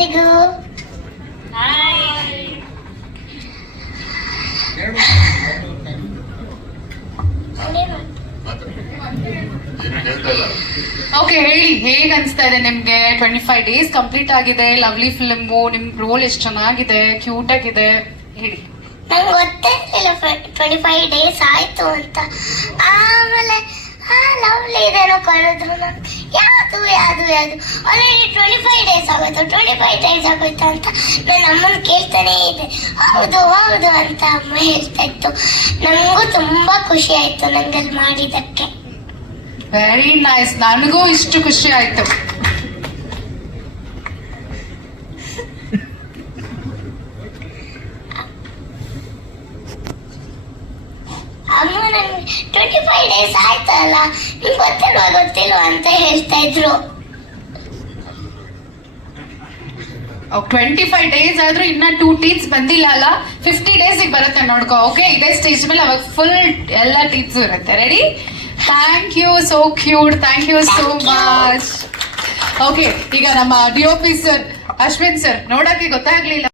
ಎಲ್ಲರಿಗೂ. ಓಕೆ ಹೇಳಿ ಹೇಗೆ ಅನಿಸ್ತಾ ಇದೆ ನಿಮಗೆ? ಟ್ವೆಂಟಿ ಫೈವ್ ಡೇಸ್ ಕಂಪ್ಲೀಟ್ ಆಗಿದೆ ಲವ್ಲಿ ಫಿಲ್ಮು ನಿಮ್ ರೋಲ್ ಎಷ್ಟು ಚೆನ್ನಾಗಿದೆ ಕ್ಯೂಟ್ ಆಗಿದೆ ಹೇಳಿ. ನಂಗೆ ಗೊತ್ತೇ ಇರಲಿಲ್ಲ ಟ್ವೆಂಟಿ ಫೈವ್ ಡೇಸ್ ಆಯಿತು ಅಂತ. ಇದೇನೋ ಕರೆದ್ರು ನಾನು ಯಾವುದು ಯಾವುದು ಯಾವುದು? ಆಲ್ರೆಡಿ ಟ್ವೆಂಟಿ ಫೈವ್ ಡೇಸ್ ಆಗೋಯ್ತು ಟ್ವೆಂಟಿ ಫೈವ್ ಡೇಸ್ ಆಗೋಯ್ತು ಅಂತ ನಾನು ಅಮ್ಮನ ಕೇಳ್ತಾನೇ ಇದ್ದೆ ಹೌದು ಹೌದು ಅಂತ ಅಮ್ಮ ಹೇಳ್ತಾ ಇತ್ತು. ನನಗೂ ತುಂಬ ಖುಷಿ ಆಯ್ತು ಅಲ್ಲಿ ಮಾಡಿದ್ದಕ್ಕೆ. ವೆರಿ ನೈಸ್ ನನಗೂ ಇಷ್ಟು ಖುಷಿ ಆಯ್ತು ಅಮ್ಮ ನಂಗೆ ಟ್ವೆಂಟಿ ಫೈವ್ ಡೇಸ್ ಆಯ್ತಲ್ಲ? ನಿಮ್ಗೆ ಗೊತ್ತಿಲ್ವಾ ಗೊತ್ತಿಲ್ವಾ ಅಂತ ಹೇಳ್ತಾ ಇದ್ರು. ಟ್ವೆಂಟಿ ಫೈವ್ ಡೇಸ್ ಆದ್ರೂ ಇನ್ನ ಟೂ ಟೀತ್ಸ್ ಬಂದಿಲ್ಲ ಅಲ್ಲ? ಫಿಫ್ಟಿ ಡೇಸ್ ಬರುತ್ತೆ ನೋಡ್ಕೋ ಓಕೆ? ಇದೇ ಸ್ಟೇಜ್ ಮೇಲೆ ಅವಾಗ ಫುಲ್ ಎಲ್ಲ ಟೀತ್ಸ್ ಇರುತ್ತೆ. Ready thank you so cute thank you so Thank you. Much okay ಈಗ ನಮ್ಮ D P sir Ashwin sir ನೋಡಕ್ಕೆ ಗೊತ್ತಾಗ್ಲಿಲ್ಲ.